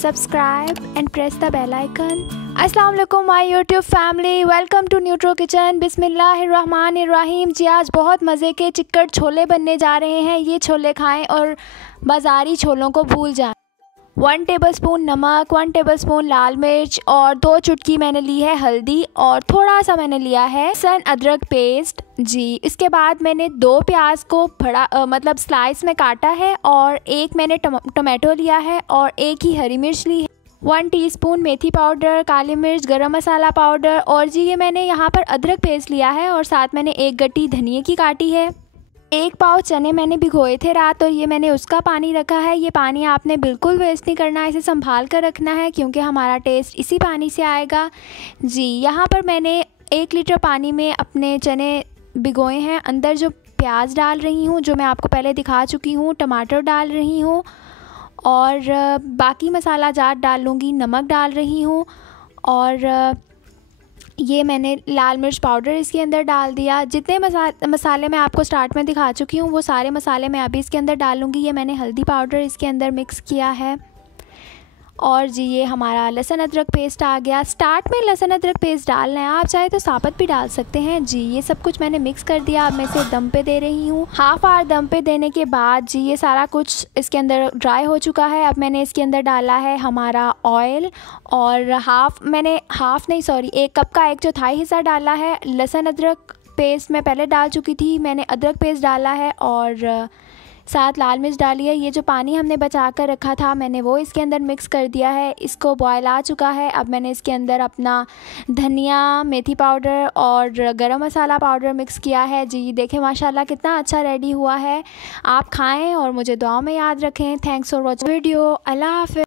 subscribe and press the bell icon. अस्सलाम वालेकुम my YouTube family, welcome to Nutro kitchen. बिस्मिल्लाहिर्रहमानिर्रहीम। जी आज बहुत मज़े के चिक्कड़ छोले बनने जा रहे हैं। ये छोले खाएं और बाज़ारी छोलों को भूल जाएं। 1 टेबलस्पून नमक, 1 टेबलस्पून लाल मिर्च और 2 चुटकी मैंने ली है हल्दी और थोड़ा सा मैंने लिया है लहसुन अदरक पेस्ट। जी इसके बाद मैंने 2 प्याज को मतलब स्लाइस में काटा है और 1 मैंने टमाटो लिया है और 1 ही हरी मिर्च ली है। 1 टीस्पून मेथी पाउडर, काली मिर्च, गरम मसाला पाउडर और जी ये मैंने यहाँ पर अदरक पेस्ट लिया है और साथ मैंने 1 गट्टी धनिए की काटी है। 1 पाव चने मैंने भिगोए थे रात और ये मैंने उसका पानी रखा है। ये पानी आपने बिल्कुल वेस्ट नहीं करना है, इसे संभाल कर रखना है क्योंकि हमारा टेस्ट इसी पानी से आएगा। जी यहाँ पर मैंने 1 लीटर पानी में अपने चने भिगोए हैं। अंदर जो प्याज डाल रही हूँ, जो मैं आपको पहले दिखा चुकी हूँ, टमाटर डाल रही हूँ और बाकी मसाला जात डाल लूँगी, नमक डाल रही हूँ और ये मैंने लाल मिर्च पाउडर इसके अंदर डाल दिया। जितने मसाले मैं आपको स्टार्ट में दिखा चुकी हूँ वो सारे मसाले मैं अभी इसके अंदर डाल लूँगी। ये मैंने हल्दी पाउडर इसके अंदर मिक्स किया है और जी ये हमारा लहसुन अदरक पेस्ट आ गया। स्टार्ट में लहसुन अदरक पेस्ट डालना है, आप चाहे तो साबुत भी डाल सकते हैं। जी ये सब कुछ मैंने मिक्स कर दिया। अब मैं इसे दम पे दे रही हूँ। हाफ़ आवर दम पे देने के बाद जी ये सारा कुछ इसके अंदर ड्राई हो चुका है। अब मैंने इसके अंदर डाला है हमारा ऑयल और 1 कप का 1/4 हिस्सा डाला है। लहसुन अदरक पेस्ट मैं पहले डाल चुकी थी, मैंने अदरक पेस्ट डाला है और साथ लाल मिर्च डाली है। ये जो पानी हमने बचा कर रखा था मैंने वो इसके अंदर मिक्स कर दिया है। इसको बॉयल आ चुका है। अब मैंने इसके अंदर अपना धनिया, मेथी पाउडर और गरम मसाला पाउडर मिक्स किया है। जी देखें माशाल्लाह कितना अच्छा रेडी हुआ है। आप खाएं और मुझे दुआ में याद रखें। Thanks for watching video. अल्लाह हाफ़िज़।